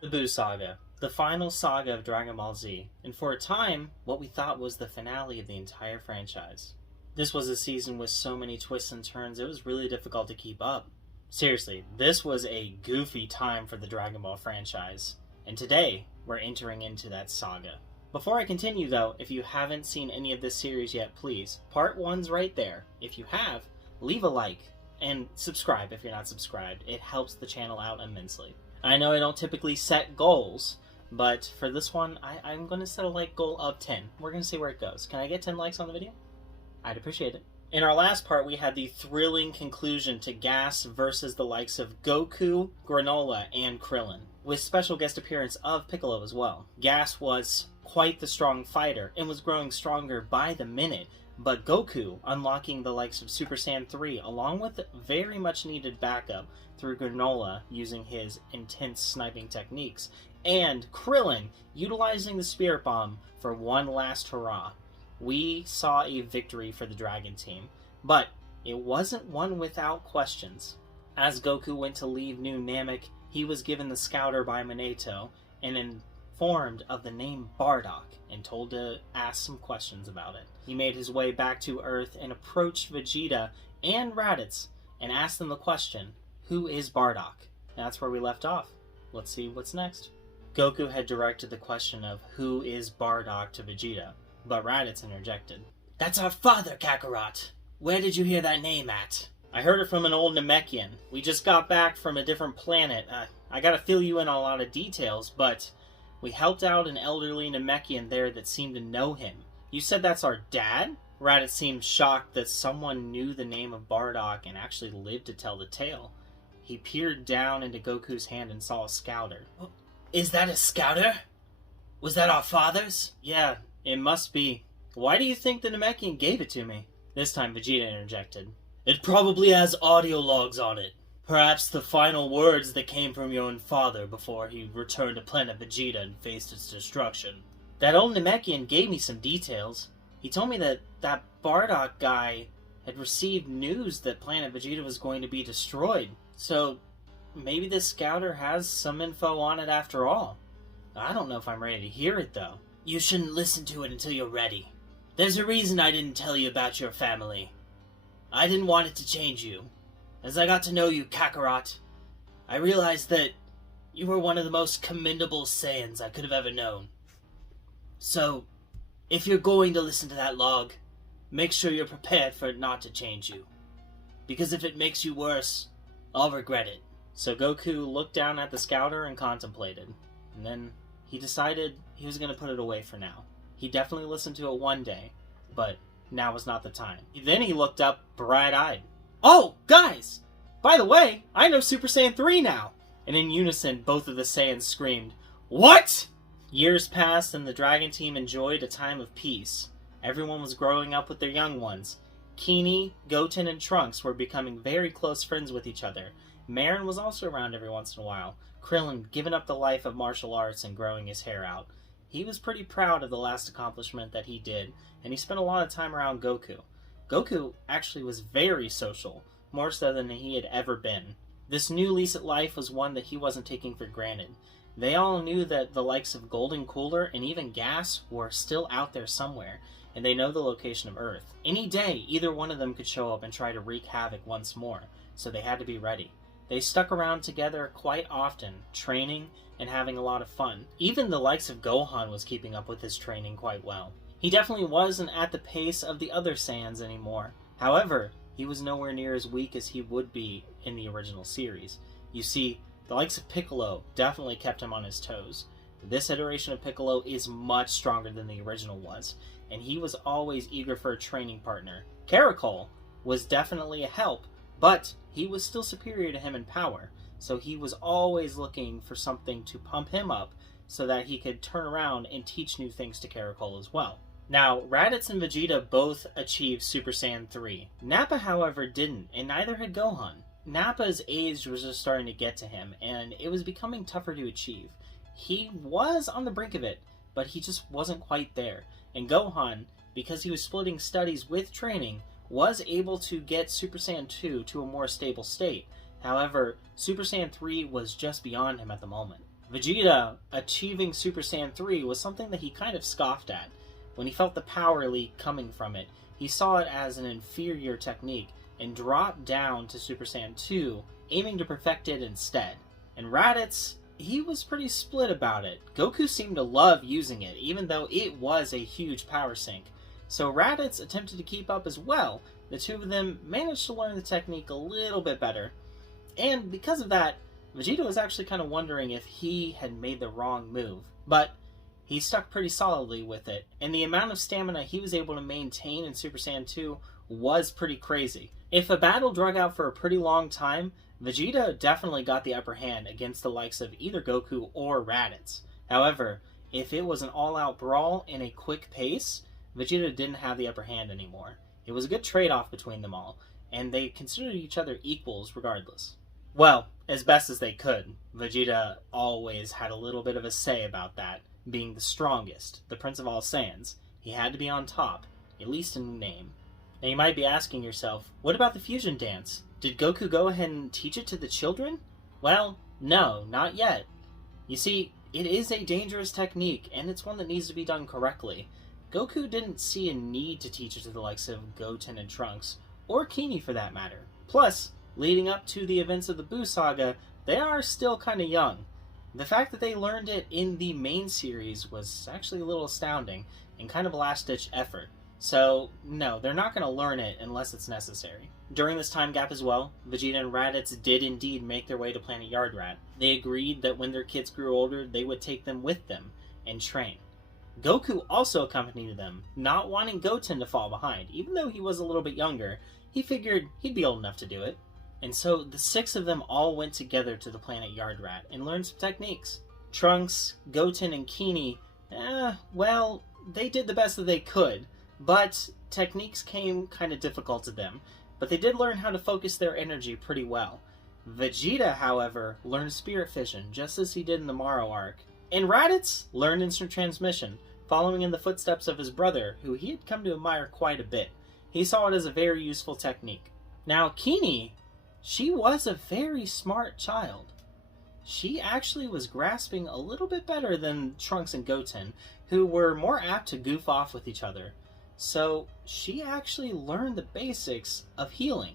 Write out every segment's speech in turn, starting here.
The Buu Saga, the final saga of Dragon Ball Z, and for a time, what we thought was the finale of the entire franchise. This was a season with so many twists and turns, it was really difficult to keep up. Seriously, this was a goofy time for the Dragon Ball franchise, and today, we're entering into that saga. Before I continue though, if you haven't seen any of this series yet, please, part 1's right there. If you have, leave a like, and subscribe if you're not subscribed. It helps the channel out immensely. I know I don't typically set goals, but for this one, I'm going to set a like goal of 10. We're going to see where it goes. Can I get 10 likes on the video? I'd appreciate it. In our last part, we had the thrilling conclusion to Gas versus the likes of Goku, Granola, and Krillin, with special guest appearance of Piccolo as well. Gas was quite the strong fighter and was growing stronger by the minute, but Goku unlocking the likes of Super Saiyan 3 along with very much needed backup through Granola using his intense sniping techniques, and Krillin utilizing the Spirit Bomb for one last hurrah. We saw a victory for the Dragon Team, but it wasn't one without questions. As Goku went to leave New Namek, he was given the Scouter by Minato and informed of the name Bardock and told to ask some questions about it. He made his way back to Earth and approached Vegeta and Raditz and asked them the question, who is Bardock? That's where we left off. Let's see what's next. Goku had directed the question of who is Bardock to Vegeta, but Raditz interjected. That's our father, Kakarot. Where did you hear that name at? I heard it from an old Namekian. We just got back from a different planet. I gotta fill you in on a lot of details, but we helped out an elderly Namekian there that seemed to know him. You said that's our dad? Raditz seemed shocked that someone knew the name of Bardock and actually lived to tell the tale. He peered down into Goku's hand and saw a Scouter. Is that a Scouter? Was that our father's? Yeah, it must be. Why do you think the Namekian gave it to me? This time Vegeta interjected. It probably has audio logs on it. Perhaps the final words that came from your own father before he returned to planet Vegeta and faced its destruction. That old Namekian gave me some details. He told me that that Bardock guy had received news that planet Vegeta was going to be destroyed. So maybe this Scouter has some info on it after all. I don't know if I'm ready to hear it though. You shouldn't listen to it until you're ready. There's a reason I didn't tell you about your family. I didn't want it to change you. As I got to know you, Kakarot, I realized that you were one of the most commendable Saiyans I could have ever known. So, if you're going to listen to that log, make sure you're prepared for it not to change you. Because if it makes you worse, I'll regret it. So Goku looked down at the Scouter and contemplated. And then he decided he was going to put it away for now. He definitely listened to it one day, but now was not the time. Then he looked up bright-eyed. Oh, guys! By the way, I know Super Saiyan 3 now! And in unison, both of the Saiyans screamed, What?! Years passed and the Dragon Team enjoyed a time of peace. Everyone was growing up with their young ones. Kini, Goten, and Trunks were becoming very close friends with each other. Marin was also around every once in a while. Krillin giving up the life of martial arts and growing his hair out. He was pretty proud of the last accomplishment that he did, and he spent a lot of time around Goku. Goku actually was very social, more so than he had ever been. This new lease at life was one that he wasn't taking for granted. They all knew that the likes of Golden Cooler and even Gas were still out there somewhere, and they know the location of Earth. Any day, either one of them could show up and try to wreak havoc once more, so they had to be ready. They stuck around together quite often, training and having a lot of fun. Even the likes of Gohan was keeping up with his training quite well. He definitely wasn't at the pace of the other Saiyans anymore. However, he was nowhere near as weak as he would be in the original series. You see, the likes of Piccolo definitely kept him on his toes. This iteration of Piccolo is much stronger than the original was, and he was always eager for a training partner. Caracol was definitely a help, but he was still superior to him in power, so he was always looking for something to pump him up so that he could turn around and teach new things to Caracol as well. Now, Raditz and Vegeta both achieved Super Saiyan 3. Nappa, however, didn't, and neither had Gohan. Nappa's age was just starting to get to him, and it was becoming tougher to achieve. He was on the brink of it, but he just wasn't quite there. And Gohan, because he was splitting studies with training, was able to get Super Saiyan 2 to a more stable state. However, Super Saiyan 3 was just beyond him at the moment. Vegeta achieving Super Saiyan 3 was something that he kind of scoffed at. When he felt the power leak coming from it, he saw it as an inferior technique and dropped down to Super Saiyan 2, aiming to perfect it instead. And Raditz, he was pretty split about it. Goku seemed to love using it, even though it was a huge power sink. So Raditz attempted to keep up as well. The two of them managed to learn the technique a little bit better. And because of that, Vegeta was actually kind of wondering if he had made the wrong move. But he stuck pretty solidly with it, and the amount of stamina he was able to maintain in Super Saiyan 2 was pretty crazy. If a battle drug out for a pretty long time, Vegeta definitely got the upper hand against the likes of either Goku or Raditz. However, if it was an all-out brawl in a quick pace, Vegeta didn't have the upper hand anymore. It was a good trade-off between them all, and they considered each other equals regardless. Well, as best as they could. Vegeta always had a little bit of a say about that. Being the strongest, the Prince of all Saiyans, he had to be on top, at least in name. Now you might be asking yourself, what about the fusion dance? Did Goku go ahead and teach it to the children? Well, no, not yet. You see, it is a dangerous technique, and it's one that needs to be done correctly. Goku didn't see a need to teach it to the likes of Goten and Trunks, or Kame for that matter. Plus, leading up to the events of the Buu saga, they are still kind of young. The fact that they learned it in the main series was actually a little astounding, and kind of a last-ditch effort. So, no, they're not going to learn it unless it's necessary. During this time gap as well, Vegeta and Raditz did indeed make their way to Planet Yardrat. They agreed that when their kids grew older, they would take them with them and train. Goku also accompanied them, not wanting Goten to fall behind. Even though he was a little bit younger, he figured he'd be old enough to do it. And so the six of them all went together to the planet Yardrat and learned some techniques. Trunks, Goten, and Kine, well, they did the best that they could, but techniques came kind of difficult to them. But they did learn how to focus their energy pretty well. Vegeta, however, learned Spirit Fission, just as he did in the Maro arc. And Raditz learned Instant Transmission, following in the footsteps of his brother, who he had come to admire quite a bit. He saw it as a very useful technique. Now, Kine, she was a very smart child. She actually was grasping a little bit better than Trunks and Goten, who were more apt to goof off with each other. So she actually learned the basics of healing.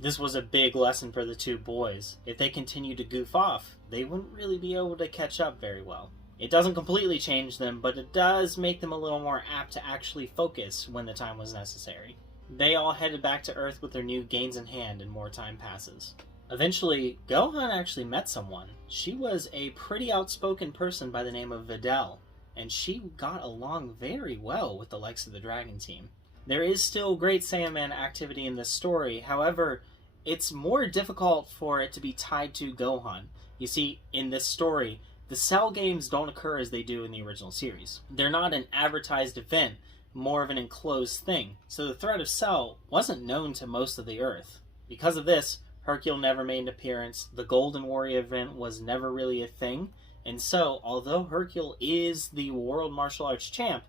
This was a big lesson for the two boys. If they continued to goof off, they wouldn't really be able to catch up very well. It doesn't completely change them, but it does make them a little more apt to actually focus when the time was necessary. They all headed back to Earth with their new gains in hand, and more time passes. Eventually, Gohan actually met someone. She was a pretty outspoken person by the name of Videl, and she got along very well with the likes of the Dragon Team. There is still great Saiyaman activity in this story, however, it's more difficult for it to be tied to Gohan. You see, in this story, the Cell games don't occur as they do in the original series. They're not an advertised event, more of an enclosed thing, so the threat of Cell wasn't known to most of the Earth. Because of this, Hercule never made an appearance, the Golden Warrior event was never really a thing, and so, although Hercule is the World Martial Arts Champ,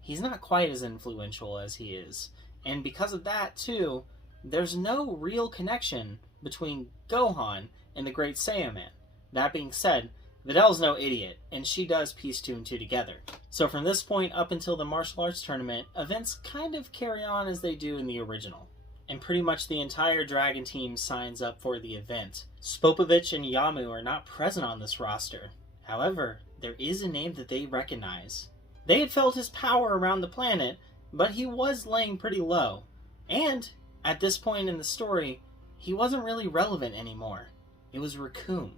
he's not quite as influential as he is. And because of that, too, there's no real connection between Gohan and the Great Saiyaman. That being said, Videl's no idiot, and she does piece two and two together. So from this point up until the martial arts tournament, events kind of carry on as they do in the original. And pretty much the entire Dragon Team signs up for the event. Spopovich and Yamu are not present on this roster. However, there is a name that they recognize. They had felt his power around the planet, but he was laying pretty low. And, at this point in the story, he wasn't really relevant anymore. It was Recoome.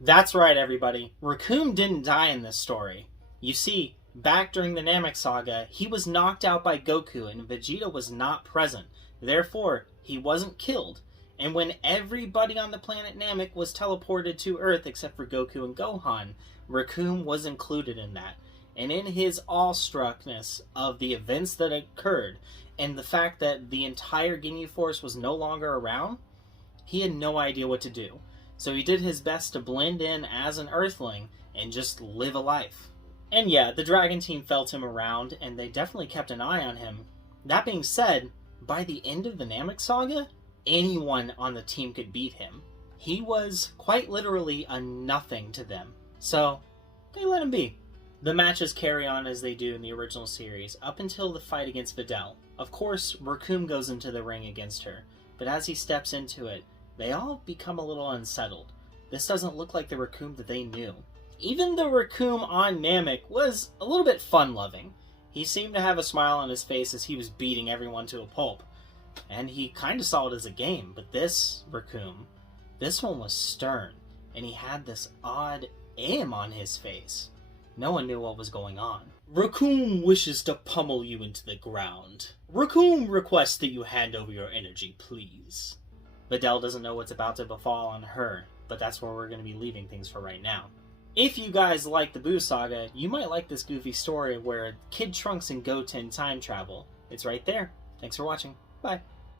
That's right, everybody. Recoome didn't die in this story. You see, back during the Namek saga, he was knocked out by Goku and Vegeta was not present. Therefore, he wasn't killed. And when everybody on the planet Namek was teleported to Earth except for Goku and Gohan, Recoome was included in that. And in his awestruckness of the events that occurred, and the fact that the entire Ginyu Force was no longer around, he had no idea what to do. So he did his best to blend in as an Earthling and just live a life. And yeah, the Dragon Team felt him around, and they definitely kept an eye on him. That being said, by the end of the Namek saga, anyone on the team could beat him. He was quite literally a nothing to them. So, they let him be. The matches carry on as they do in the original series, up until the fight against Videl. Of course, Raccoon goes into the ring against her, but as he steps into it, they all become a little unsettled. This doesn't look like the Raccoon that they knew. Even the Raccoon on Namek was a little bit fun-loving. He seemed to have a smile on his face as he was beating everyone to a pulp. And he kind of saw it as a game, but this Raccoon, this one was stern, and he had this odd aim on his face. No one knew what was going on. Raccoon wishes to pummel you into the ground. Raccoon requests that you hand over your energy, please. Videl doesn't know what's about to befall on her, but that's where we're going to be leaving things for right now. If you guys like the Boo Saga, you might like this goofy story where Kid Trunks and Goten time travel. It's right there. Thanks for watching. Bye.